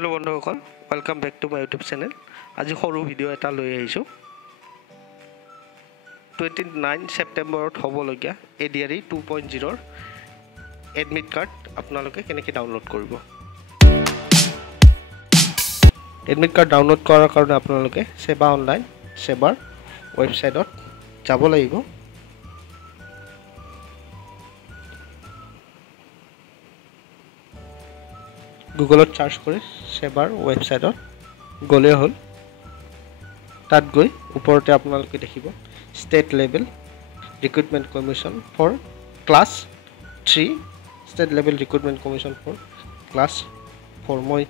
Hello बंधुসকল welcome back to my YouTube channel. आज सरू भिडिओ एटा লৈ আহিছো 29 सेप्टेम्बरत হবলগিয়া এডিআরই 2.0 এডমিট কার্ড আপোনালোকে কেনেকৈ ডাউনলোড কৰিব। এডমিট কাৰ্ড ডাউনলোড কৰাৰ কাৰণে আপোনালোকে সেৱা অনলাইন সেৱাৰ ওয়েবসাইটত যাব লাগিব। গুগলত সার্চ করে সেবার ওয়েবসাইটত গলে হল তাত গই উপরতে আপনাদেরকে দেখিব state level recruitment commission for class 3 state level recruitment commission for class 4 মই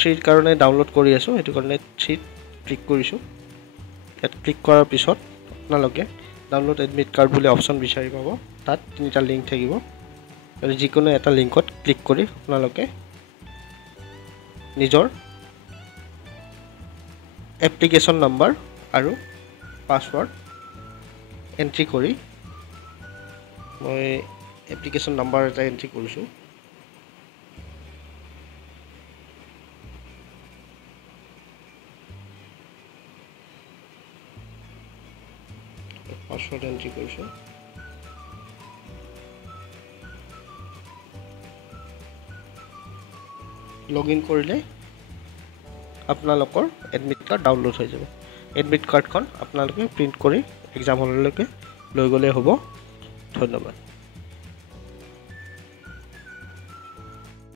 3 কারণে ডাউনলোড কৰি আছো এটো কাৰণে 3 ক্লিক কৰিছো। ইয়াত ক্লিক কৰাৰ পিছত আপোনালোকে ডাউনলোড এডমিট কাৰ্ড বুলি অপচন বিচাৰি পাব। তাত তিনিটা লিংক থাকিব আৰু যিকোনো এটা লিংকত ক্লিক কৰি আপোনালোকে নিজৰ এপ্লিকেশন নাম্বাৰ আৰু পাসওয়াৰ্ড এন্ট্ৰি কৰি মই এপ্লিকেশন নাম্বাৰ এটা এন্ট্ৰি কৰিছো। পাসওয়াৰ্ড এন্ট্ৰি কৰিছো। লগইন কৰিলে আপোনালোকৰ এডমিট কাৰ্ড ডাউনলোড হৈ যাব। এডমিট কাৰ্ডখন আপোনালোকে প্ৰিন্ট কৰি এক্সাম হললৈকে লৈ গলে হ'ব। ধন্যবাদ।